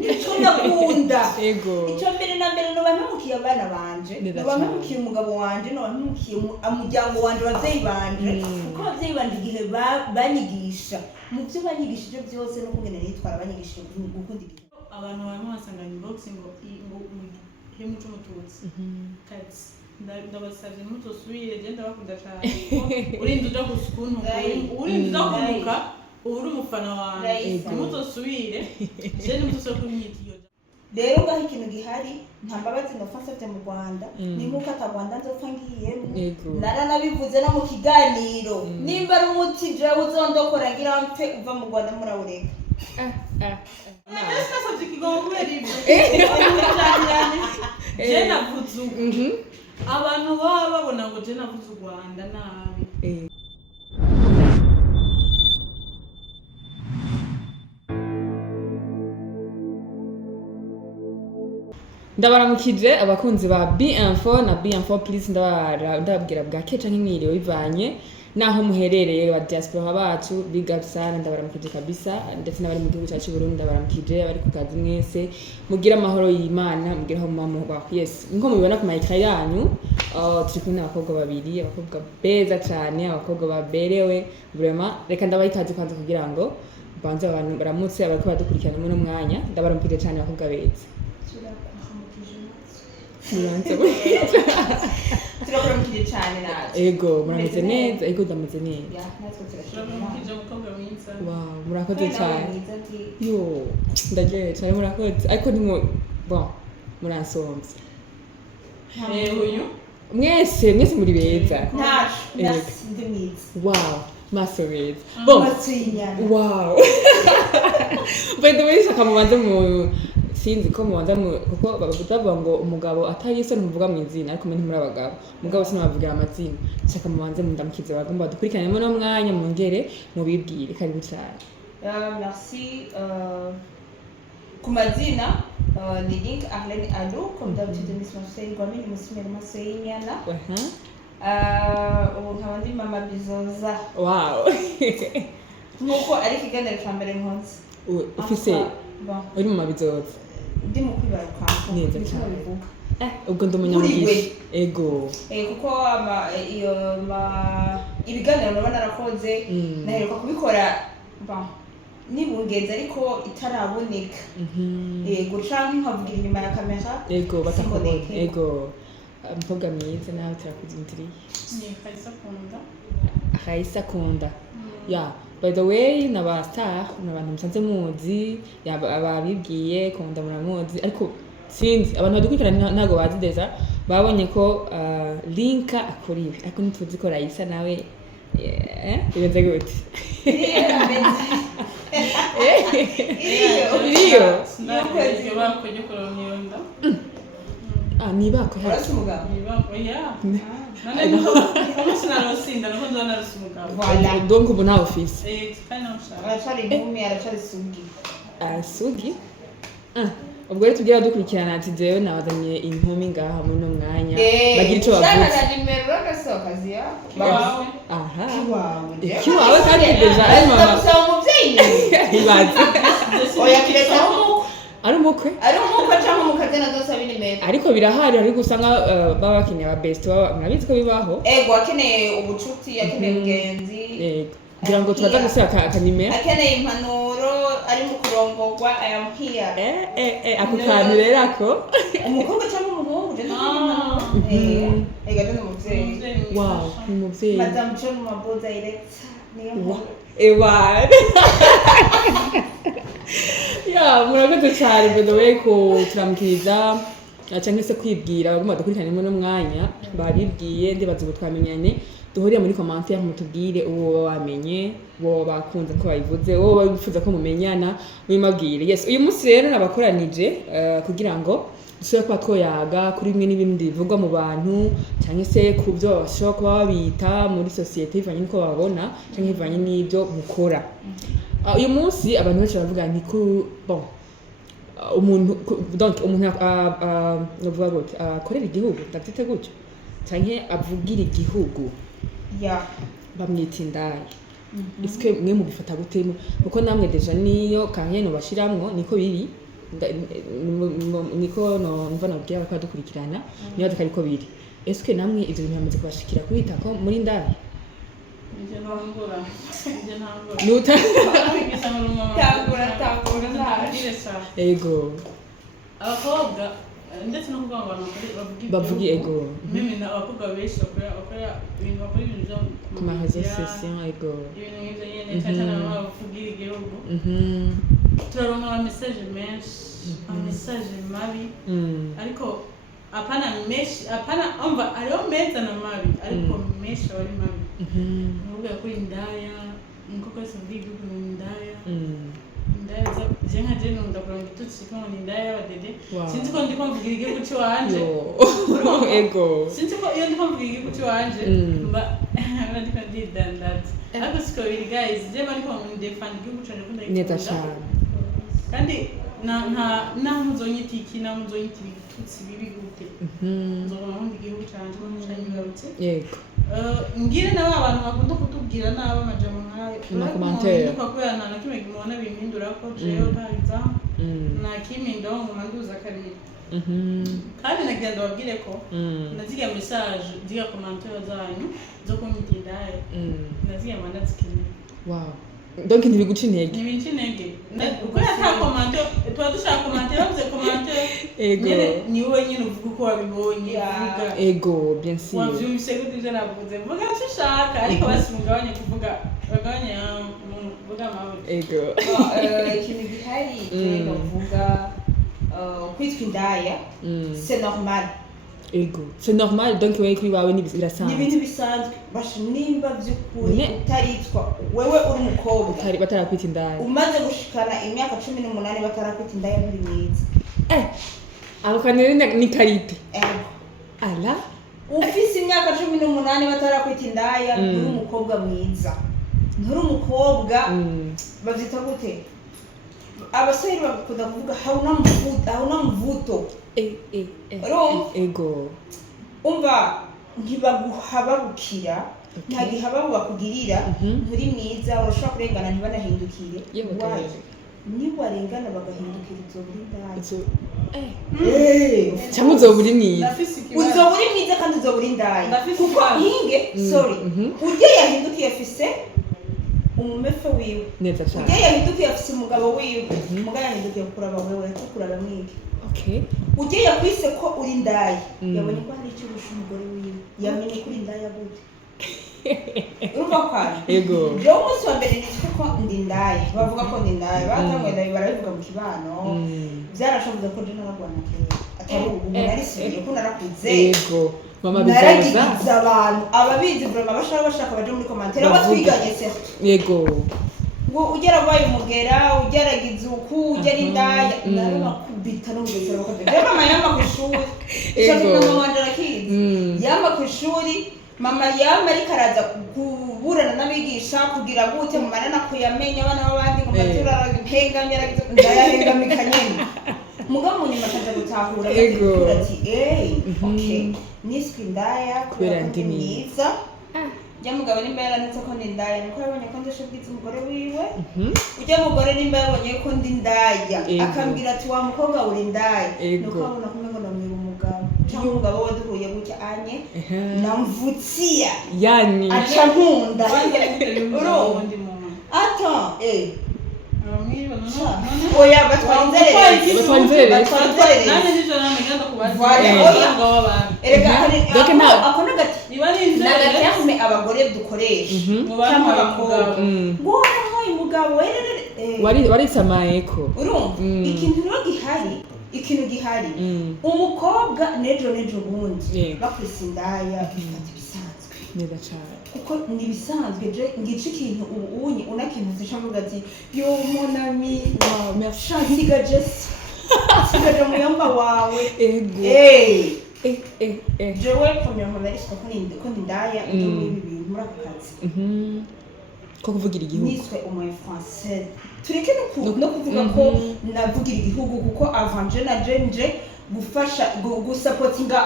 nico ndakunda ego ico mbere na mbere no bantukiye abana banje no bantukiye umugabo wanje no bantukiye umuryango wanje abavyeyi banje kuko abavyeyi banje igihe banyigisha mu byo banyigishije byose no kungene nitwara banyigishije gukunda igihe abantu barimo basanganya boxing ngo hemuco mututsi kati ndabasavye mutosubire je ndabakunda cyane urinda uja kusukuntu urinda uja kunuka uri umufana wanje mutosubire je nimutosubire kunyitiyo rero ngaho ikintu gihari nta mbabazi nofasavye mu Rwanda ni nkuko atarwanda nzopfa ngiyemo naranabivuze no mu kiganiro nimba ari umuti jewe uzondokora ngira mpfe uva mu Rwanda murawureka nasavye ikigongo kubera ibyo je navuze abantu baba babona ngo je navuze u Rwanda nabi ndabaramukije abakunzi ba B-Info na B-Info please ndababwira bwake canke mwiriwe bivanye naho muherereye ba diaspora bacu big up sana ndabaramukije kabisa ndetse n'abari mu gihugu cyacu Burundi ndabaramukije abari ku kazi mwese mugira amahoro y'Imana mugira aho muba yes nko mubibona ku mayika yanyu turi kumwe n'abakobwa babiri abakobwa beza cyane abakobwa baberewe vraiment reka ndabayikaze kwanza kugira ngo banze abantu baramutse abariko badukurikirana muri mwanya ndabaramukije cyane abakobwa beza turakuramukije cyane naje ego murameze neza ego ndameze neza turakuramukije umukobwa mwiza wow murakoze cyane yo ndagiye cyane murakoze ariko nimo bon muransomvye uyu mwese muri beza ndi mwiza wow maso beza bon wow bende wese akamubanza mu sinzi ko mubanza kuko bavuga ngo umugabo atayise ntuvuga mu izina ariko mwe muri abagabo umugabo sinabavugira amazina shaka mubanze mundamukize bagomba dukurikirane no mwanya mungere mubibwire karibu cyane merci ku mazina ni Link Arlene Alou comme d'habitude Miss Marseille Gwami ni musimere Marseille nyana ubu nkaba ndi mama Bizoza wow nuko ari kiganiro cya mbere nkonse ufise uri mu mabizoza ndi mu kwibaruka neza cyane ubwo ndumunyamugire ego kuko ibiganiro naba narakoze naheruka kubikora nibungenze ariko itaraboneka yego canke nkavugira inyuma ya kamera ego batakubona ego umukobwa mwiza nawe turakuzindiriye ni Khaisa Kunda yeah by the way naba star n'abantu musanze muzi ababibwiye Kunda muramuzi ariko sinzi abantu badukurikirana ntago bazi deza babonye ko Linka akuriwe ariko nituzi ko Raisa nawe bibenze gute iyo ndakwezi bakoje koloniyonda nibako hasi umugabo nibako nane niko sinarosinda nako nzanarusa umugabo voilà donc ubu nta office kandi nashaka aracari inkumi aracari sugi sugi ubwo rero tugira dukurikirana ati jewe nabazanye inkumi ngaha muri no mwanya bagira ico bavuze shaka nimero ragasoka ziya aha kiwawe kiwawe kandi deja ari mama usaba umuvyeyi ibaze oya kireka ari umukwe cyangwa mukaze nazosaba nimero ariko birahari ariko usanga baba bakeneye aba best murabizi ko bibaho ego akeneye ubucuti akeneye ubugenzi yego kugira ngo tubaza gusaba akanimero akeneye impanuro ari mu kurongorwa I am here ako kantu rero ako umukobwa cyangwa umuhungu je ega je n'umuvyeyi wow ni umuvyeyi madame John Maboza direct niyo ewa ya murakoze cyane by the way ko turamukiriza cyangwa se kwibwira bagomba dukurikirana no mwanya babibwiye ndibaza ubu twamenyane duhuriye muri commentaire mutubwire uwo wamenye wo bakunze ko bayivuze wo bifuza ko mumenyana mwimabwire yes uyu munsi rero nabakoranije kugira ngo dusubire kwa twoyaga kuri bimwe n'ibindi bivugwa mu bantu cyangwa se ku byo bashobora kuba babita muri societe bivanye n'uko babona cyangwa bivanye n'ibyo mukora uyu munsi abantu benshi baravuga ni ku bon umuntu novuga gute akorera igihugu ndabyite gutyo canke avugira igihugu bamwita indaya iswe mwe mubifata gute kuko namwe deja niyo kankeno bashiramwo niko biri niko numva nabwira ko dukurikirana niba tukariko biri eske namwe ivyo bintu bamaze kubashikira kubita ko muri ndari ego abakobwa ndetse no kuvuga ngo abantu bavuga ego mimi na abakobwa benshi bakora ibintu byo ku ma réseaux sociaux ego ibintu nk'ivyo nyene cyane bavugira igihugu turaronka ama message menshi ama message mabi ariko apana menshi apana umva ariyo meza na mabi ariko menshi bari mabi nuvuga kuri indaya nkuko kwese mbivuga indaya indaya jenga jeno ndakuronga itutsi ko indaya y'abadede sinzi ko ndiko mvugira igihugu cy'wanje ego sinzi ko iyo ndiko mvugira igihugu cy'wanje mba ndiko ndidandata ariko siko biri guys je bari ko ndefanda igihugu cyanje ko ndayikunda kandi na muzonyita iki na muzonyita ibitutsi bibi gute nzobona ubundi igihugu cyanje ko nyigarutse yego ngire nabo abantu bakunda kutubwira nabo amajambo nkayo commentaire kubera nta na kimwe gimubona bimindura ko jewe ntabiza nta kimwe ndongo manduza karira kandi nagira ndababwire ko naziga message ziga commentaire zanyu zo kunyita indaya naziga mandazikeneye wow donc ntibiguca intege ntibiguca intege uko yata commentaire tuba dushaka commentaire bavuze commentaire ego ni wowe nyine uvuga uko wabibonye uvuga ego bien sûr wavyumvise gute ivyo navuze vuga icyo ushaka ariko basi mugabanye kuvuga bagabanye vuga amahoro ego ikintu gihari bavuga kwitwa indaya c'est normal ego c'est normal donc wewe kuri wawe ni birasanzwe ni ibintu bisanzwe basha nimba by'ukuri utaritwa wewe uri umukobwa batarakwita indaya umaze gushikana imyaka 18 batarakwita indaya muri mwiza abo kanere ni karite ego ala ufise imyaka 18 batarakwita indaya uri umukobwa mwiza nturi umukobwa bavyita gute abasore bakunda kuvuga hauna mvuto ego umva ntibaguhababukira nta gihababu bakugirira nturi mwiza urashobora kurengana ntibanahindukire nibarengana bagahindukira cyangwa uzobura mwiza uzobura mwiza kandi uzobura indaya kuko hinge sorry urya yahindukiye afise umumefe wiwe neza cyane urya yahindukiye afise umugabo wiwe umugabo yahindukiye kuraba wewe kuraba mwige okay urya yakwise ko uri indaya yabonye ko hari icyo urusha umugore wiwe yamenye ko uri indaya gute urumva kwani ego rero umunsi wa mbere nitwe ko ndi indaya bavuga ko ndi indaya batangwe ndabi barabivuga mu kibano byarashoboza ko je naragwana kera atari ubu narisubiye ko narakuze ego mama bizaza naragize abantu ababizi vraiment bashaka baje muri commentaire batwiganye certes yego ngo ugera baye umugera ugeragize uku ugera indaya narabakubita no mugeze bakabye mama yamba ku ishuri cyane mama wanje arakizi yamba ku ishuri mama yamba ari karaza kuburana n'abigisha kugira gute mu manana kuyamenya abana babandi ngo matura arahengamye aragize ndayahengamika nyene muga mu nyuma kaza gutahura ati okay niswi ndaya kubera ndi mwiza ujya mugabo nimba yaranitse ko ndi indaya niko yabonye ko ndashe bwitse umugore wiwe ujya mugore nimba yabonye ko ndi indaya akambwira ati wa mukobwa uri indaya nuko abona kumwe ngo namwira umugabo cyangwa umugabo we duhuye gutya anye namvutsiya yani aca nkunda ata oya batwanzerereza nane nijo namegenda kubaza akona gati nagati abagore dukoresha cyangwa abakobwa ngo wahaye umugabo warisamaye ko urumva ikintu rero gihari umukobwa nejo bundi bakwisa indaya bifata ibisanzwe neza cyane kuko ni bisanzwe je ngice ikintu ubunye unakintu zishavuga ati yo monami wow merci sigaje muyamba wawe ego jewe premier journaliste ko ndaya muri ibi bintu muri aka kazi ko kuvugira igihugu niswe umu français tureke no kuvuga ko navugira igihugu kuko avant je na je gufasha gusupportinga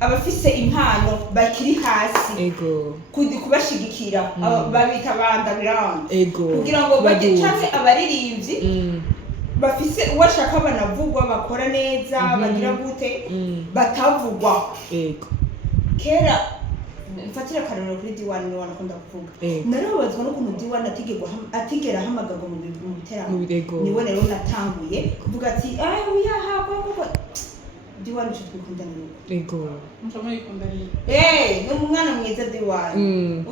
abafise impano bakiri hasi ego kubashigikira babita bandabiranga ego kugira ngo baje cyane abaririmbyi bafise uwashaka banavugwa bakora neza bagira gute batavugwa yego kera mfatira akarorero kuri D1 niwe nakunda kuvuga narabazwa n'ukuntu D1 atigera hamagaga mu biteramo niwe rero natanguye kuvuga ati uya hako D1 cyo twikundana nuko yego mutama yikundana ni umwana mwiza D1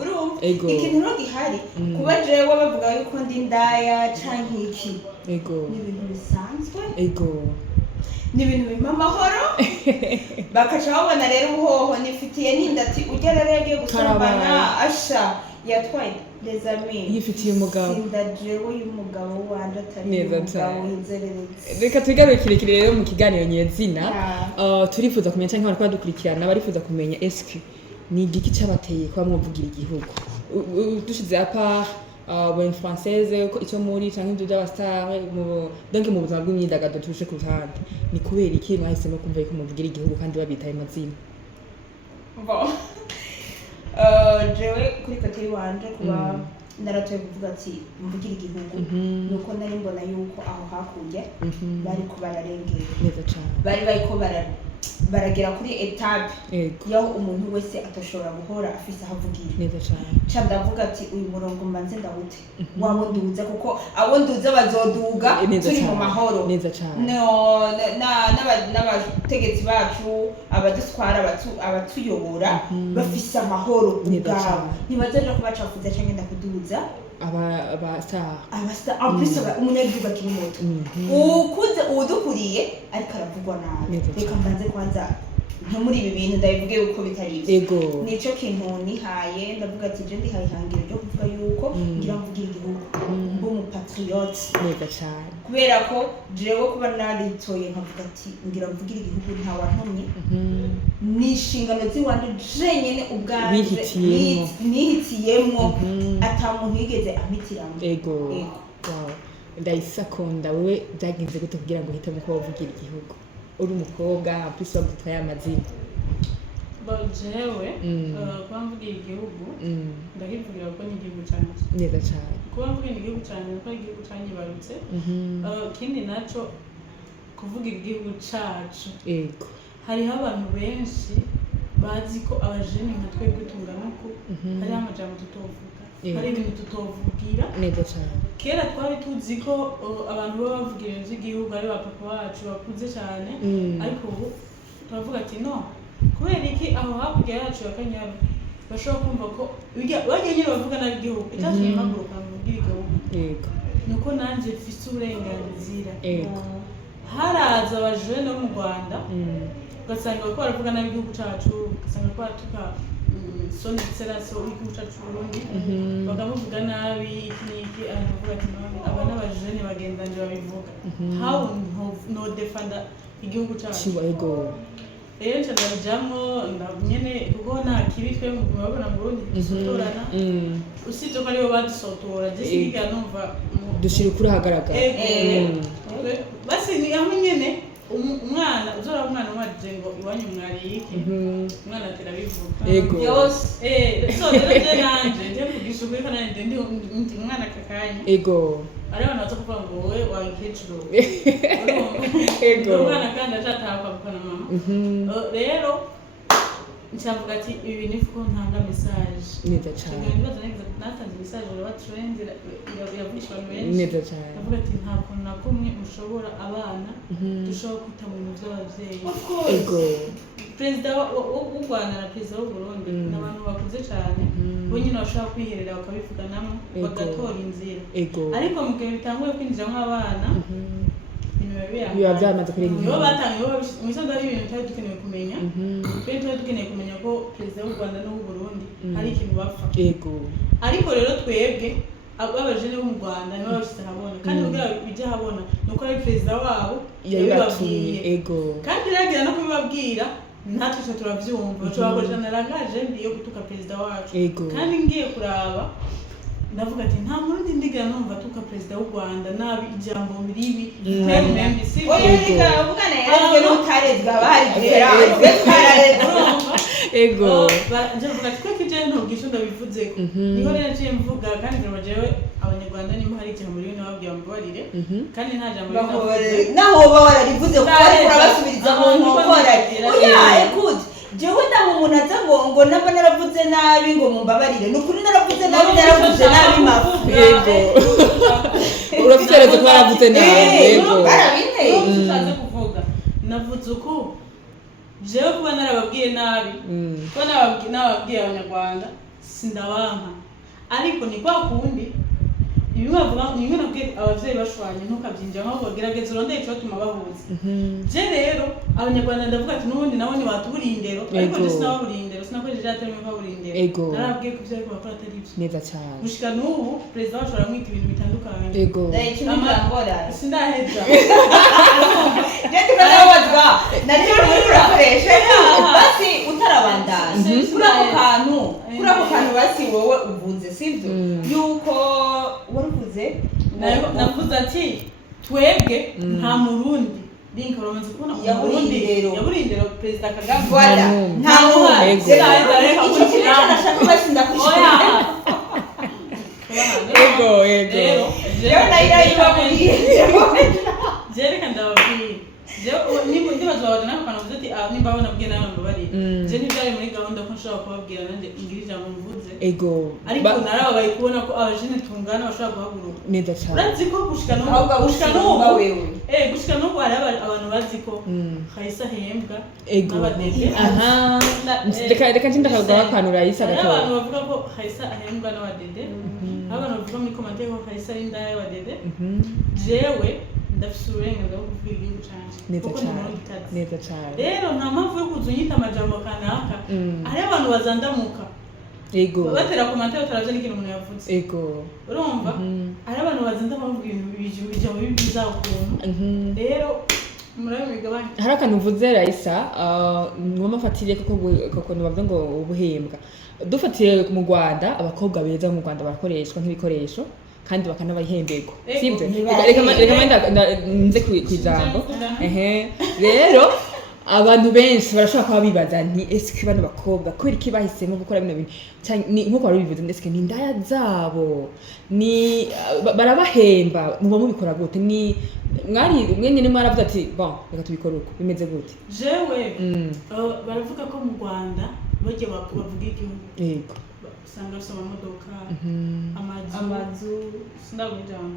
urumva ikintu no gihari kuba jewe bavuga yuko ndi ndaya canke iki yego ni ibintu bisanzwe yego ni ibintu bimpa amahoro bakaca babona rero uhoho nifitiye n'indati ujya rero yagiye gusambana asha yatwaye les amis yifitiye umugabo sindajewe y'umugabo wanje atari umugabo w'inzererezi reka tugarukire rero mu kiganiro nyezina turifuza kumenya cyangwa bariko badukurikirana barifuza kumenya eske ni igiki cabateye kuba mwovugira igihugu dushize apa bonne française icyo muri cyangwa ibyo by'abastar donc mu buzima bw'imyidagaduro tuje ku ruhande ni kubera iki mwahisemo kumva yuko muvugira igihugu kandi babitaye amazina jewe kuri kote wanje kuba naratoye kuvuga ati mvugira igihugu nuko nari mbona yuko aho hakurya bari ko bararengera neza cyane bari ko baragera kuri etape yaho umuntu wese atashobora guhora afise ahavugira neza cyane ca ndavuga ati uyu murongo mbanze ndawute wabo nduza kuko abo nduza bazoduga turi mu mahoro neza cyane n'abategetsi bacu abadutwara abatuyobora bafise amahoro ubwabo ntibazaja kubacafuza canke ndakuduza abastar umunyagihugu akiri muto ukuze uwudukuriye ariko aravugwa nabi reka mbanze kwanza nko muri ibi bintu ndabivuge yuko bitari ivyo nico kintu nihaye ndavuga ati je ndihaye ihangiro ryo kuvuga yuko ngira mvugira igihugu mbe umupatriote neza cyane kubera ko jewe kuba naritoye nkavuga ati ngira mvugira igihugu ntawantumye ni inshingano ziwanje jenyene ubwanje nihitiyemwo ata muntu yigeze ampitiramo wow ndayisakunda wewe byagenze gute kugira ngo uhitemo ko wavugira igihugu uri umukobwa plus wagutwaye amazina jewe kuba mvugira igihugu ndahivugira ko ni igihugu cyanjye neza cyane kuba mvugira igihugu cyanjye nuko igihugu cyanyibarutse ikindi naco kuvugira igihugu cacu hariho abantu benshi bazi ko abajene nka twebwe tungana uko hariho amajambo tutovuga hari ibintu tutovugira neza cyane kera twari tuzi ko abantu baba bavugira ibintu by'igihugu ari ba papa bacu bakuze cyane ariko ubu turavuga ati no kubera iki aho hakurya yacu ya Kanyaru bashobora kumva ko bagiye nyine bavuga nabi igihugu icyatumye mpaguruka mvugira igihugu nuko nanje mfise uburenganzira haraza abajene bo mu Rwanda ugasanga bariko baravuga nabi igihugu cacu ugasanga bariko baratuka son excellence w'igihugu cacu Burundi bakamuvuga nabi iki n'iki aravuga ati aba n'abajene bagendanje babivuga how no defend igihugu cacu rero nca ndabijamwo nyene kuko nta kibi twe murabona mu Burundi dusotorana usibye ko aribo badusotora je sinigera numva dushira ukuri ahagaragara basi ni hamwe nyene umwana uzora umwana umwaje ngo iwanyu mwari iki umwana aterabivuga yose so rero nanje nje kugisha kuri kana ndi umwana kakanye ari abantu batakuvuga ngo wowe wagiciro umwana kandi atataha kwa mama rero ncyavuga ati ibi nifuko ntanga message neza cyane natanze message ura trend yavugisha abantu benshi neza cyane avuga ati nta kuntu na kumwe mushobora abana dushobora kwita mu bintu by'abavyeyi perezida w'u Rwanda na perezida w'u Burundi n'abantu bakuze cyane bo nyine bashobora kwiherera bakabivuga namwe bagatora inzira ariko mu gihe bitanguye kwinjiramo abana biba byamaze kurenga nibo batangiye imisozi ari ibintu cyari dukeneye kumenya twari dukeneye kumenya ko perezida w'u Rwanda n'uw'u Burundi hari ikintu bapfa ariko rero twebwe abajene bo mu Rwanda nibo bashyize ahabona kandi kugira bijye ahabona nuko ari perezida wabo yabibabwiye kandi rero no kubibabwira natwe turavyumva turakoresha na langage yo gutuka perezida wacu kandi ngiye kuraba ndavuga ati nta murundi ndigira numva tuka perezida w'u Rwanda nabi ijambo ribi kandi membi si oya reka uvugana yarezwe n'utarezwe abari diferanse nje vuga twe je ntugisha ndabivuzeko niho rero naciye mvuga kandi ndumva jewe abanyarwanda nimba hari ikintu muri bino babwira mbabarire kandi nta jambo naho uba wararivuze kuko ariko urabasubiriza mu nkokora oya écoute jewe nta umuntu aza ngo namba naravuze nabi ngo mumbabarire nukuri naravuze nabi naravuze nabi mafu yego urafitereza ko waravuze nabi yego barabinteye ushatse kuvuga navuze uko jewe kuba narababwiye nabi kuba nababwiye abanyarwanda sindabanka ariko ni kwa kundi ibimwe bavuga nimwe nabwiye abavyeyi bashwanye ntukabyinjira nkaho bagerageza urondeye ico tuma bahuza je rero abanyarwanda ndavuga ati n'ubundi nabo ni batuburiye indero ariko je sinababuriye indero sinakoresheje atemwe baburiye indero narabwiye ko ivyo ariko bakora atari ivyo neza cyane gushika n'ubu perezida wacu aramwita ibintu bitandukanye yego sindaheza Jeti kanabazwa nacyo urakoresha basi utarabandana kuri ako kantu basi wowe uvuze sivyo yuko waruvuze navuze ati twebwe nta murundi Link uramaze kubona yaburi indero perezida Kagame voilà nta murundi icyo kintu nashaka basi ndakushira yego rero nayirayibaburiye jereka ndababwiye ndibaza wawe nawe kanavuze ati nimba abona bwiye nawe mbabari je ntibyari muri gahunda ko nshobora kubabwira nanjye ingira ijambo mvuze ariko narababaye kubona ko abajene tungana bashobora guhaguruka neza cyane urazi ko gushika n'ubu hari abantu bazi ko Raissa ahembwa n'abadede reka nje ndakagaruka akantu Raissa gato abantu bavuga ko Raissa ahembwa n'abadede abantu bavuga muri commentaire ko Raissa ari indaya y'abadede jewe ndafise uburenganzira bwo kuvuga igihugu canje neza cyane rero nta mpamvu yo kuza unyita amajambo kanaka ari abantu bazandamuka batera commentaire utaravye n'ikintu umuntu yavuze urumva ari abantu bazandamuka bavuga ibintu bijambo bibiza ukuntu rero hari akantu uvuze Raissa mwamafatiriye koko nibavuze ngo ubuhembwa dufatiye mu Rwanda abakobwa beza mu Rwanda barakoreshwa nk'ibikoresho kandi bakanabahemberwa sibyo reka nze kwijambo rero abantu benshi barashaka kuba bibaza nti eske bano bakobwa kubera iki bahisemo gukora bino bintu nkuko wari bivuze eske ni indaya zabo ni barabahemba muba mubikora gute ni mwari mwenyine mwaravuze ati bon reka tubikora uko bimeze gute jewe baravuga ko mu Rwanda bagiye bavuga igihugu usanga bafite amamodoka amazu sindabujyamo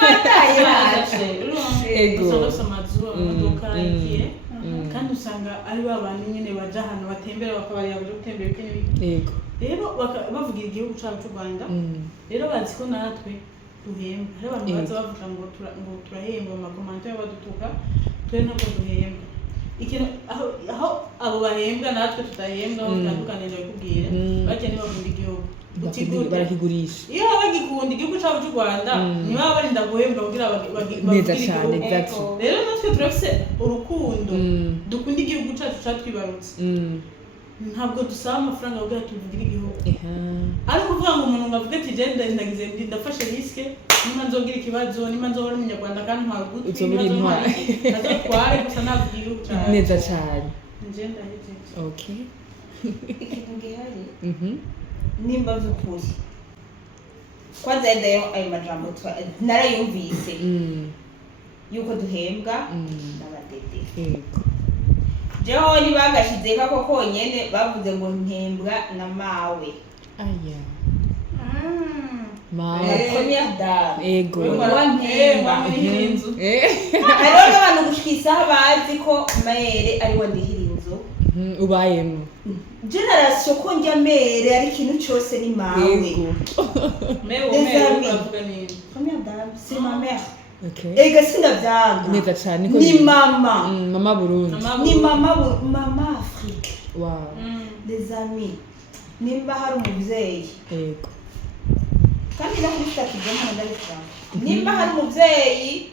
bataye usanga bafite amazu amamodoka igiye kandi usanga ari babandi nyine baja ahantu batembera bakabarira baje gutembera ibiki rero bavugira igihugu cyacu cy'u Rwanda rero bazi ko natwe duhemba hari abantu baza bavuga ngo turahemba mu makomantere badutuka twe ntabwo duhemba ikintu aho abo bahembwa natwe tutahembwa aho tutandukanye ndabikubwira bakeneye bakunda igihugu barakigurisha iyo bagikunda igihugu cyabo cy'u Rwanda niba barinda guhembwa kugira neza cyane rero natwe turafise urukundo dukunda igihugu cyacu cyatwibarutse ntabwo dusaba amafaranga kugira tuvugire igihugu ariko kuvuga ngo umuntu ngavuga ati genda ndagize ndafashe riske nimba nzogira ikibazo nimba nzohora umunyarwanda kandi ntwagutse nazotware gusa navuga igihugu cyacu neza cyane ngenda hejeje okay ikintu gihari nimba vy'ukuri kwanza ndayo ayo majambo narayumvise yuko duhembwa n'abadede jewe nibagashize kako konyene bavuze ngo mpembwa na mawe première dame hariho n'abantu gushikisa bazi ko Mere ari we ndihira inzu ubayemo generation ko njya Mere ari ikintu cyose ni mawe première dame c'est ma mère ega sindavyanga neza cyane ni mama mama Burundi ni mama Afrique wow des amis nimba hari umuvyeyi kandi nakubita kijana ndabikora nimba hari umuvyeyi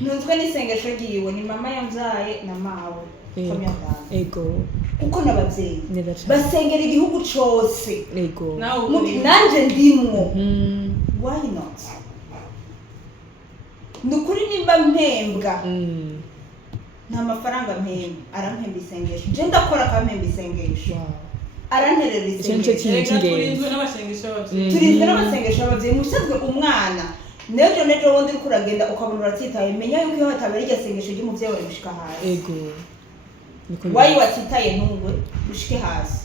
ntunzwe n'isengesho ryiwe ni mama yamvyaye na mawe kuko n'abavyeyi basengera igihugu cose nanje ndimwo why not nukuri nimba mpembwa nta mafaranga mpemba arampemba isengesho je ndakora akampemba isengesho aranterera icyo nicyo isengesho kintu turinzwe cy'ingenzi n'amasengesho y'ababyeyi turinzwe n'amasengesho y'ababyeyi musabwe umwana nejo wundi uriko uragenda ukabona uratsitaye menya yuko iyo hatabera iryo sengesho ry'umuvyeyi wawe gushika hasi ego wayi watsitaye ntugwe ushike hasi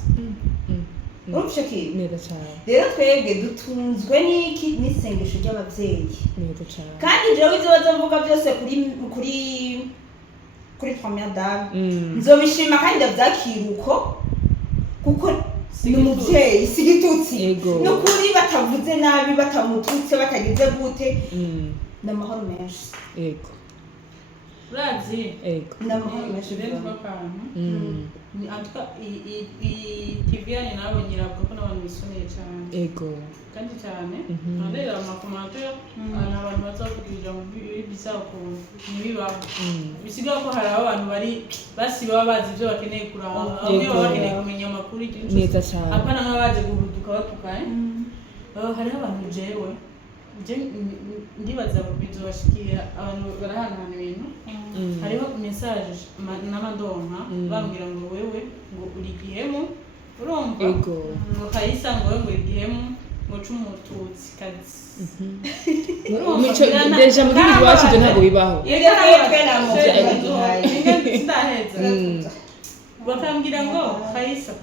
urumva kintu neza cyane rero twebwe dutunzwe n'iki n'isengesho ry'ababyeyi neza cyane kandi jewe ivyo bazovuga byose kuri première dame nzobishima kandi ndavyakira uko kuko ni umubyeyi si igitutsi n'ukuri batavuze nabi batamututse batagize gute n'amahoro menshi ego urazi n'amahoro menshi benshi bakantu ni antuka TV yanyu nabo nyiravuga ko n'abantu bisomeye cyane ego kandi cyane rero amakomantere abantu bazavugira mu bisako nibibaho bisigaye ko hari abantu bari basiba bazi ibyo bakeneye kuraba bamwe baba bakeneye kumenya amakuru neza cyane apana nk'abaje guhuduka batuka hari abantu jewe ndibaza bizobashikira abantu barahanahana ibintu hariho message n'amadonka bambwira ngo wewe ngo urigihemu urumva ngo Kayisa ngo wewe ngo urigihemu ngo c'umututsi kazi mico deja mu gihugu iwacu ibyo ntabwo bibaho ndaheza bakambwira ngo Kayisa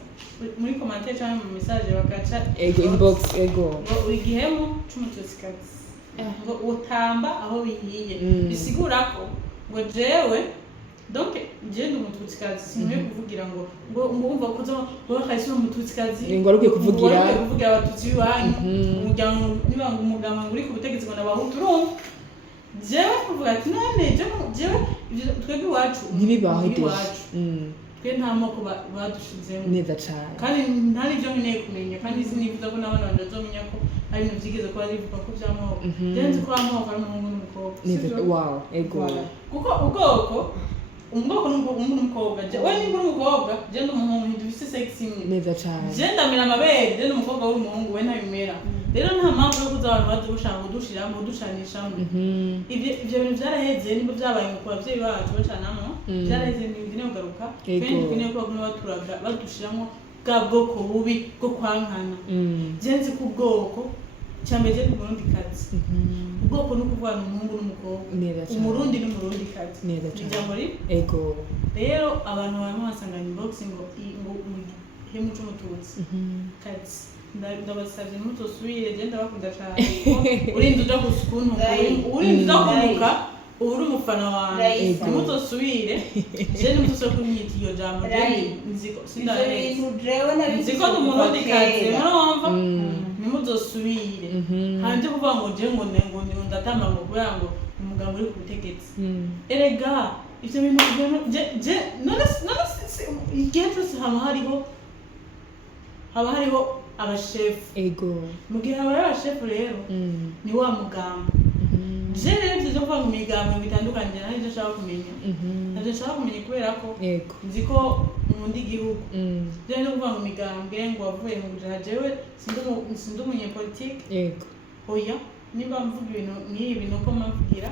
muri commentaire cyangwa mu message bakaca ego inbox ego ngo urigihemu c'umututsi kazi ngo utamba aho bihiye bisigura ko ngo jewe donc je ndi umututsikazi simwe kuvugira ngo umva ko ngo Kayisa umututsikazi ngo aruke kuvugira abatutsi biwanyu umuryango niba ngo umugama uri ku butegetsi ngo nabahutu urumva jewe kuvuga ati none jewe twebwe iwacu ntibibaho twe nta moko badushizemo neza cyane kandi nta n'ibyo nkeneye kumenya kandi sinifuza ko n'abana banje bazomenya ko hari ibintu byigeze kuba bivuga ko by'amoko byanze ko amoko ari umuhungu n'umukobwa wow ego kuko ubwoko n'umukobwa we nimba uri umukobwa je ndi umuhungu ntidufise sex imwe neza cyane je ndamera amabere je ndi umukobwa w'umuhungu we ntabimera rero nta mpamvu yo kuza abantu baje gushaka kudushiramo kudushanishamo ibyo bintu byaraheze nimba byabaye ku bavyeyi bacu bacanamo byaraheze ntibigine kugaruka kandi bigine ko baguma baturaga badushiramo bwa bwoko bubi bwo kwankana je nzi ku bwoko cyameze mu Burundi kazi ubwoko no kuvana umuhungu n'umukobwa umurundi n'umurundi kazi neza cyane ego rero abantu barimo basanganya boxing ngo hemu c'umututsi kazi ndabasavye mutosubire je ndabakunda cyane urinda uja kusukuntu urinda uja kunuka uri umufana wanjye mutosubire je nimutosubire kunyita iyo jambo je nziko nziko n'umurundi kazi urumva nimuzosubire hanje kuvuga ngo je ngo ndatamba ngo kubera ngo umugabo uri ku butegetsi erega ivyo bintu je none igihe cyose haba hariho abashefu ego mu gihe haba abashefu rero ni wa mugamba je rero byo kuvuga ngo imigambo bitandukanye nari je nshaka kumenya navyo nshaka kumenya kubera ko nzi ko mundi gihugu je no kuvuga ngo imigambwe ngo wavuye mu jaha jewe sindi umunyepolitike ego oya nimba mvuga ibintu n'ibi nuko mvugira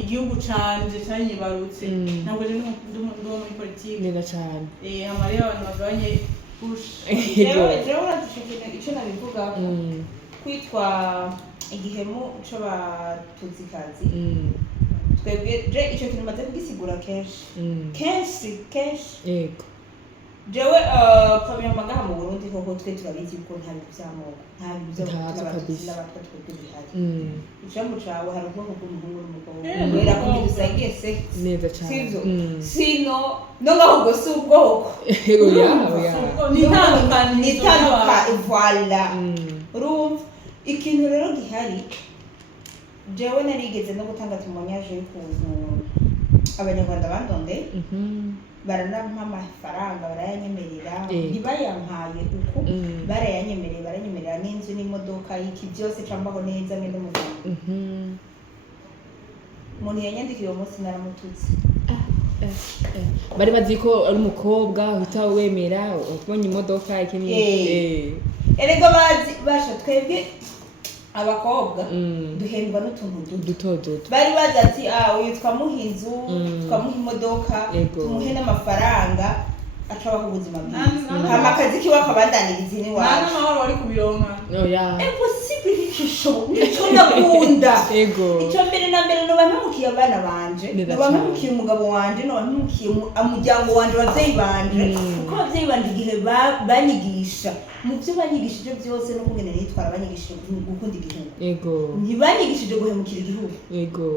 igihugu canje canyibarutse ntabwo je ndi muri politike neza cyane amari abantu bagabanye push jewe urashikira ico nabivuga kwitwa igihemu c'abatutsikazi twebwe je ico kintu maze kugisigura kenshi yego jewe premier magaha mu Burundi koko twe turabizi ko nta by'amoko nta by'abatutsi n'abatwa twebwe bihari icambo cawe hari ubwoko bw'umuhungu n'umukobwa rero ko bidusangiye sex neza cyane sivyo sino no ngahubwo si ubwoko oya nitanduka voilà urumva ikintu rero gihari jewe narigeze no gutanga témoignage y'ukuntu abanyarwanda bandonde baranampa amafaranga barayanyemerera ntibayampaye uko baranyemerera n'inzu n'imodoka y'iki byose cambaho neza ngende mu Rwanda umuntu yanyandikiye uwo munsi naramututse bari bazi ko ari umukobwa uhita wemera ubonye imodoka ikini erega bazi basha twebwe abakobwa duhendwa n'utuntu duto bari bazi ati uyu twamuha inzu twamuha imodoka tumuhe n'amafaranga acabaho ubuzima bwiza hama akazi kiwe akabandaniriza nta iwacu n'amahoro wari kubironka oya impossible nico ndakunda ego icyo mbere na mbere noba mpemukiye abana banje noba mpemukiye umugabo wanje noba mpemukiye umuryango wanje abavyeyi banje kuko abavyeyi banje igihe banyigisha mu byo banyigishije byose no kungene nitwara banyigishije gukunda igihugu ego ntibanyigishije guhemukira igihugu ego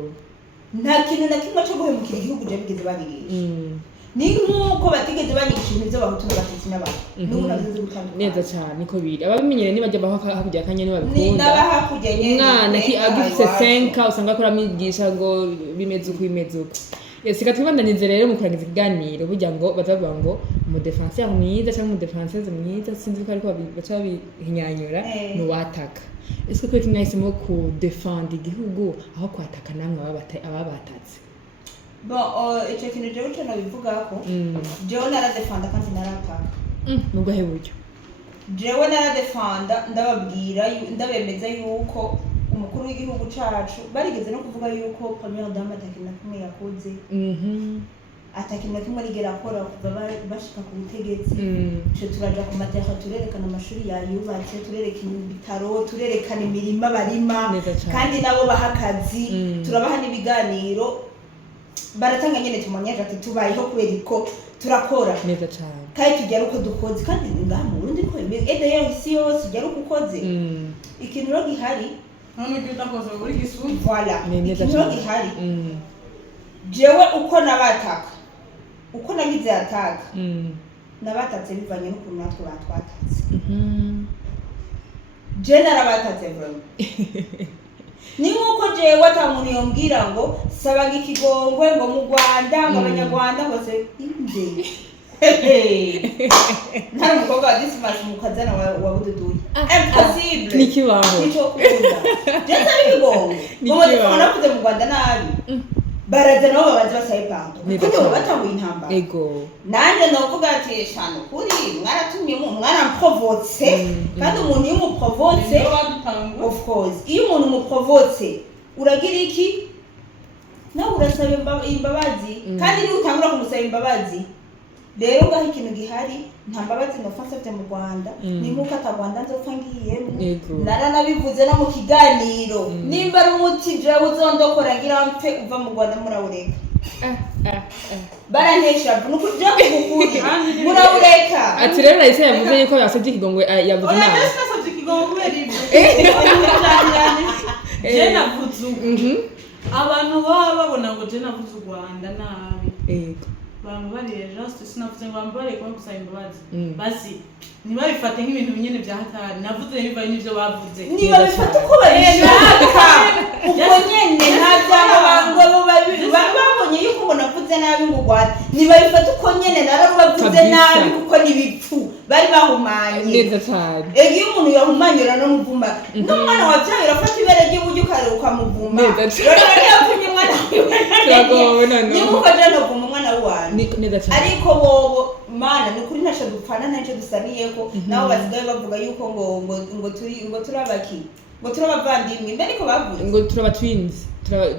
nta kintu na kimwe cyo guhemukira igihugu je bigeze banyigisha ni nk'uko batigeze banyigisha ibintu by'abahutu n'abatutsi n'abantu n'ubu nabize gutandukana neza cyane niko biri ababimenyere nibajya baho hakurya akanya nibabikunda n'abahakurya nyene umwana agifise 5 usanga akora amwigisha ngo bimeze uko bimeze uko sika twibandanize rero mu kurangiza ikiganiro burya ngo batavuga ngo umudefenseur mwiza cyangwa umudefenseuse mwiza sinzi ko ariko baca babihinyanyura ni uwataka ese ko iki mwahisemo ku defend igihugu aho kwataka namwe ababatatse bon icyo kintu jewe cyo nabivugako jewe naradefanda kandi narataka nubwo he buryo jewe naradefanda ndabemeza yuko umukuru w'igihugu cacu barigeze no kuvuga yuko première dame atakintu kimwe yakoze atakintu kimwe arigera akora kuva bashika ku butegetsi cyo turaja ku mateka turerekana amashuri yayubatse turerekana ibitaro turerekana imirima barima kandi nabo baha akazi turabaha n'ibiganiro baratanga nyene tumonyaje ati tubayeho kubera ko turakora neza cyane kandi tujya uko dukoze kandi ngaha mu Burundi ko ede yo isi yose ujya uko ukoze ikintu ro gihari none byo dakoze uri gisumba voilà ikintu ro gihari jewe uko nabataka uko nagize ataka nabatatse bivanye n'ukuntu natwe batwatatse je narabatatse bro ni nkuko jewe atamuntu yombwira ngo sabaga ikigongwe ngo mu Rwanda ngo abanyarwanda ngo se inde nta mukobwa wa Dismas mukazana wa bududuye impossible nikibaho nico kunda je sabaga ikigongwe ngo nakuze mu Rwanda nabi baraza nabo babaze basaye pando kuko batanguye intambara ego nanje novuga ati shano kuri mwaratumye mwaramprovoce kandi umuntu iyo umuprovoce of course iyo umuntu umuprovoce uragira iki nawe urasaba imbabazi kandi ni utangura kumusaba imbabazi rero ngaho ikintu gihari nta mbabazi nofasabye mu Rwanda ni nkuko atarwanda nzopfa ngiyemo naranabivuze no mu kiganiro nimba ari umuti jewe uzondokora ngira mpfe uva mu Rwanda murawureka barantesha nuko je kugukuri murawureka ati rero nahise yavuze yuko yasabye ikigongwe yavuze nawe oya nasabye ikigongwe ribyo je navuze abantu baba babona ngo je navuze u Rwanda nabi ego abantu bariye just sinavuze ngo bambare kwa gusaba imbabazi basi ntibabifate nk'ibintu nyene bya hatari navuze bivaye n'ivyo bavuze niba bifata uko babishaka uko nyene nta byango babonye yuko ngo navuze nabi mu Rwanda niba bifata uko nyene narabavuze nabi kuko nibipfu bari bahumanye neza cyane iyo umuntu yahumanyura no muvuma n'umwana wabyaye urafata ibere ry'iburyo ukaruka muvuma rero yakunye umwana nimuko jano vuma umwana w'uwanjye ariko bobo mana ni kuri ntasho dupfana ntacyo dusaniyeko nabo basigaye bavuga yuko ngo turi abaki ngo turi abavandimwe mbere ko bavuze ngo turi abatwins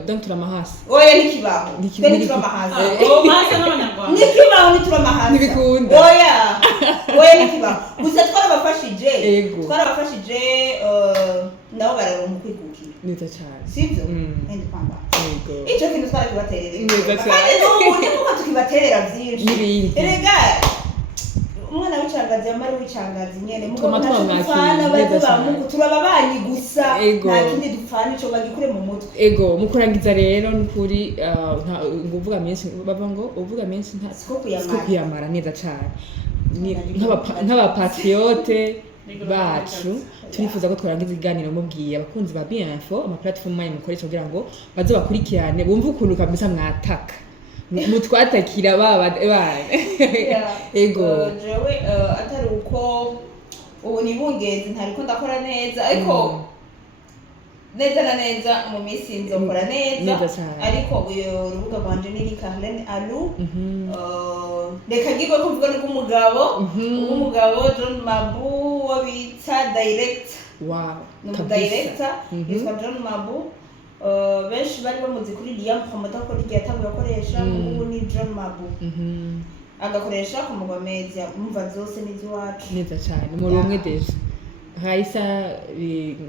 donc turi amahasi oya nikibaho mbere turi amahasi mahasi n'abanyarwanda nikibaho ni turi amahasi ntibikunda oya nikibaho gusa twarabafashije nabo bararonka kwikukira neza cyane sibyo ndi kwamba icyo kintu twarakibaterera neza cyane kandi n'ubu niko tukibaterera byinshi n'ibindi erega umwana w'icangazi yamara w'icangazi nyene Tuma twamwakira neza cyane turababanyi gusa Ego. nta kindi dupfana ico bagikure mu mutwe ego mukurangiza rero nukuri uvuga menshi bava ngo uvuga menshi nta siko kuyamara kuyamara neza cyane nk'abapatriote bacu turifuza ko twarangiza ikiganiro mubwiye abakunzi ba Bienfo ama platform manyu mukoresha kugira ngo baze bakurikirane bumve ukuntu kabisa mwataka mutwatakira baba ego jewe atari uko ubu ni bungenzi ntariko ndakora neza ariko neza na neza mu minsi nzokora neza ariko uyo rubuga rwanje ni Carlene Alu reka ngirwe kuvuga ni umugabo John Mabu wo bita director director yitwa John Mabu benshi bari bamuzi kuri Liam promoter ko rigiye atanguye akoresha ubu ni John Mabu agakoresha ku mugomezi umva zose n'iziwacu neza cyane muri umwe deje Raisa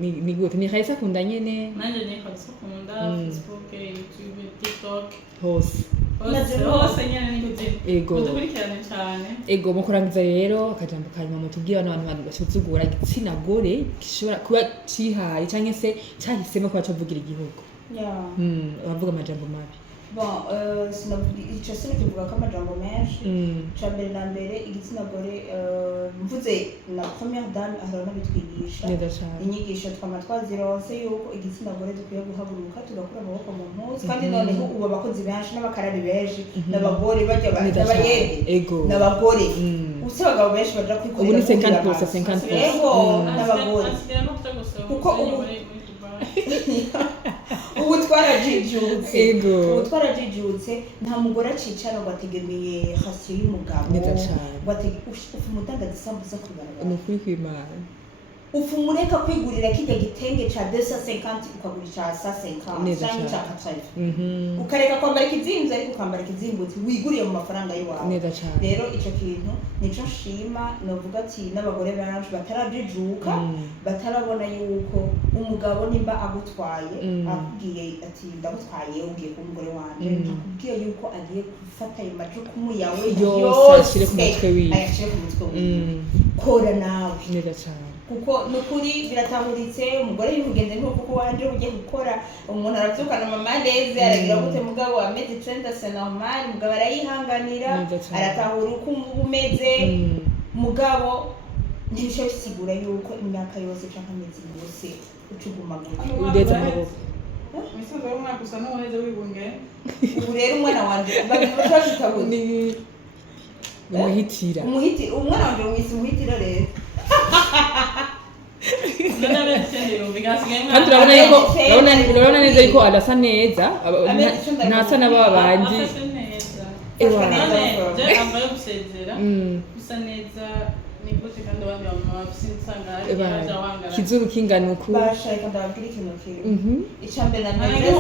ni gute ni Raisa akunda nyene nanje ni Raisa akunda Facebook YouTube TikTok hose nyene ni gute kudukurikirana cyane ego mu kurangiza rero akajambo kanyuma mutubwira n'abantu basuzugura igitsina gore gishobora kuba cihaye cyangwa se cyahisemo kuba cavugira igihugu bavuga amajambo mabi bon icyo sinakivuga ko amajambo menshi cya mbere na mbere igitsina gore mvuze na première dame ahora bitwigisha inyigisho twama twazironse yuko igitsina gore dukwiye guhaguruka tugakura amaboko mu mpuzu kandi noneho ubu abakozi benshi n'abakarabi benshi n'abagore bajya n'abayede n'abagore usi abagabo benshi baja kwikorera ubu ni 50% ego n'abagore kuko ubu twarajijutse nta mugore acicara ngo ategemiye hasi y'umugabo umudandaza isambuza kubarabara ni ukuri kw'Imana ufumureka kwigurira kijya gitenge ca 250 ukagura ca 150 cyangwa ca 4 ukareka kwambara ikizinzo ariko ukambara ikizimbutse wiguriye mu mafaranga yawe rero ico kintu nico nshima novuga ati n'abagore benshi batarajijuka batarabona yuko umugabo nimba agutwaye akubwiye ati ndagutwaye ugiye ku mugore wanje akubwiye yuko agiye gufata ayo majukumu yawe yose ashire ku mutwe wiwe kora nawe neza cyane kuko nukuri biratahuritse umugore y'umugenzi nko kuko wanje ugiye gukora umuntu aravyukana mama ndeze aragira gute mugabo ameze 30 c'est normal mugabo arayihanganira aratahura uko umeze mugabo ntibisho bisigura yuko imyaka yose canka amezi yose ucuguma ndetse amaboko misanzo y'umwaka usa n'uwaheze wibunge ubu rero umwana wanje babifashitabuze umuhitira umwana wanje mwisi umuhitira rero kandi urabona neza yuko arasa neza ntasa n'aba bandi ambaye gusezera gusa neza ni gute kandi abandi bamufisanga ari kizuru kingana uku bashaka ndababwira ikintu kiri icambere na mbere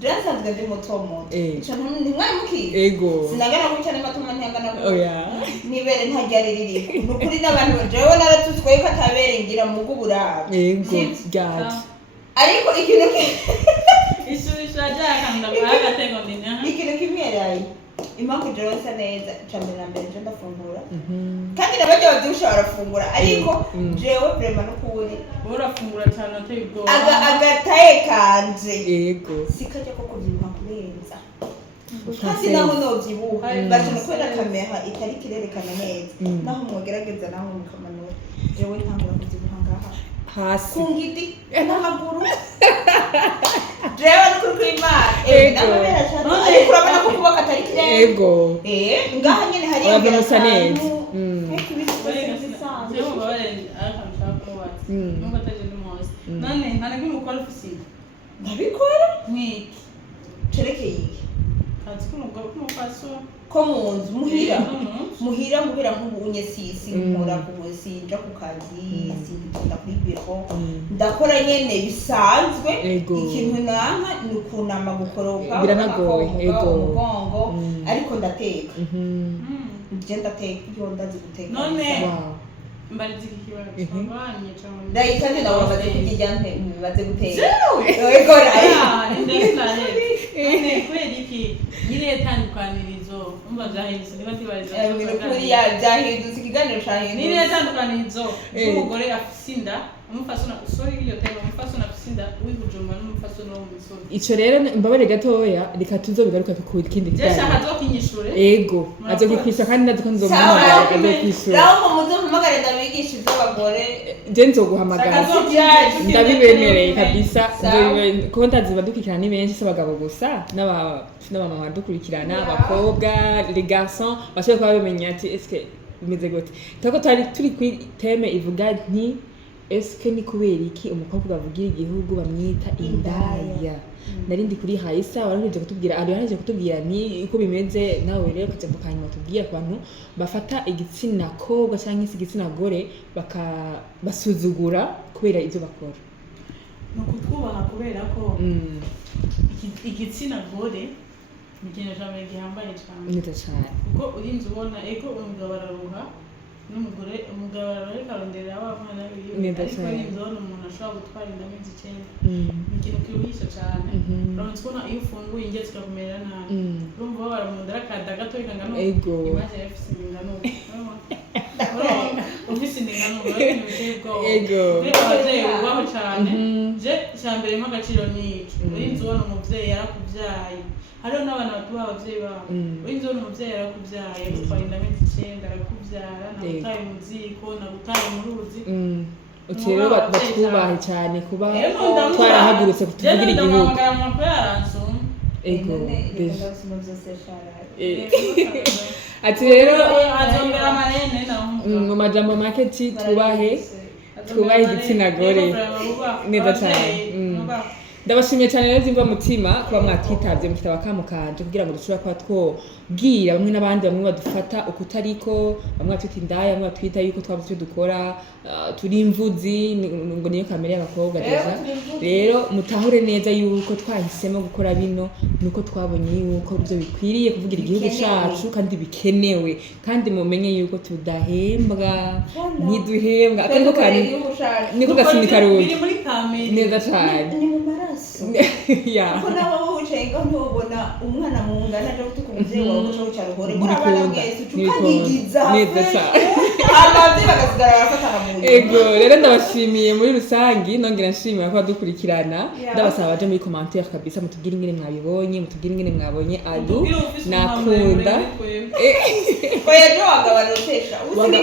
drasanzwe ndi mutomo ico ntimwari mukizi ego sinagana guca n'amatuma ntiyangana nibere ntajyari riri nukuri n'abantu jewe naratutswe yuko atabere ngira mu bw'uburabo ego god ariko ikintu isurisha jakanda bagatengo ndinya ikintu kimyerayi impamvu jewe nsa neza icambere na mbere je ndafungura kandi n'abajya bavyibusha barafungura ariko jewe vraiment n'ukuri urafungura cyane ateye ubwoba agataye kanje yego sikajya ko kuvyibuha kurenza kandi naho novyibuha bashobora kubera kamera itari kirerekana neza naho mwogerageza naho mukamanura jewe ntangura kuvyibuha ngaha hasi ku ngiti n'amaguru jewe n'ukuri kw'Imana n'amabera cyane ariko urabona ko kuba katari kirenga ego ngaha nyene hari urabona neza none ntanagimukora ufisi ndabikora mwiki cerekeye iki kazi k'umugabo k'umufaso ko mu nzu muhira mubera nk'ubunye sisi nkora kusinja ku kazi sindikunda kuri biro ndakora nyene bisanzwe ikintu nanka ni ukunama gukoroka biranagoye ego umugongo ariko ndateka nje ndateka iyo ndazi guteka none mbarizi kikibazo abanye cyane ndayitande nawe baze kujya baze guteka ego none kweli iki nyine tandukanirizo umva byahindutse niba tibariza kuri ya byahindutse ikiganiro cyahindutse nyine tandukanirizo umugore afisinda umufasona usori iyo tema umufasona afisinda wihujuma n'umufasona wo mumisoro ico rero mbabare gatoya reka tuzobigaruka ku kindi kiganiro je shaka zokinyishure ego aje kwikwisha kandi ndaduko nzomuhamagara aje kwishura raho muzo mpamagara ndabigisha iby'abagore je nzoguhamagara ndabibemereye kabisa ko ndaziba dukikirana ni benshi s'abagabo gusa n'abamama dukurikirana abakobwa les garçons bashobora kuba bamenya ati eske bimeze gute tako turi kuri teme ivuga nti eske ni kubera iki umukobwa bavugira igihugu bamwita indaya narindi kuri Raisa waraje kutubwira ni uko bimeze nawe rero kaje mukanyuma tubwira ku bantu bafata igitsina kobwa cyangwa igitsina gore basuzugura kubera ibyo bakora no kutwubaha kubera ko igitsina gore ni ikintu cya mbere gihambaye cyane neza cyane kuko urinze ubona eko umugabo araruha n'umugore umugabo araruha arondera abana babiri Neza ariko cyane. urinze ubona umuntu ashobora gutwara inda amezi 9 ni ikintu kiruhisha cyane urabona kubona iyo ufunguye inge zikakumera nabi urumva ubabara mu nda akada gato bikangana ego imaze yafise ingano urumva ufise ingano urabona biteye ubwoba ego rero abavyeyi bubaho cyane je icyambere mo agaciro n'iki urinze ubona umuvyeyi yarakuvyaye hariho n'abana batuba abavyeyi babo urinze ubona umuvyeyi yarakuvyaye agutwara inda amezi 9 arakuvyara nagutaye mu ziko nagutaye mu ruzi uti rero batwubahe cyane kuba twarahagurutse kutuvugira igihugu ego ati rero mu majambo make tubahe igitsina gore neza cyane ndabashimiye cyane rero byimva mutima kuba mwatwitabye mukitaba kamukanje kugira ngo dushobora kuba twobwira bamwe n'abandi bamwe badufata ukutariko bamwe batwita indaya bamwe batwita yuko twabuze icyo dukora turi imvuzi ngo niyo kamere y'abakobwa rero mutahure neza yuko twahisemo gukora bino nuko twabonye yuko byo bikwiriye kuvugira igihugu cyacu kandi bikenewe kandi mumenye yuko tudahembwa ntiduhembwa akariko kane niko gasunika rugi neza cyane ya ko nawe ucenga ntubona umwana mu ngana cyo gutuka umuvyeyi wawe cyo cyarugore murabana mwese tukanyigiza neza cyane abavye bagasigara barafatana mu ego rero ndabashimiye muri rusangi nongera nshimira ko dukurikirana ndabasaba baje muri commentaire kabisa mutubwire ingene mwabibonye mutubwire ingene mwabonye adu nakunda oya jo wagabanotesha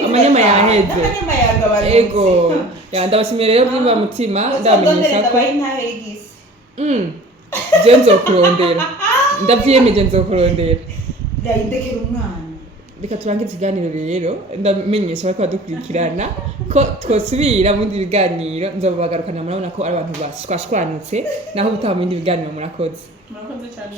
amanyama yaheze amanyama yagabanotse ego ya ndabashimiye rero byimba mutima ndamenyesha ko je nzokurondera ndavyiyemeje nzokurondera ndayindekera umwana reka turangize ikiganiro rero ndamenyesha bariko badukurikirana ko twosubira mu bindi biganiro nzobagarukana murabona ko ari abantu bashwanutse naho butaha mu bindi biganiro murakoze cyane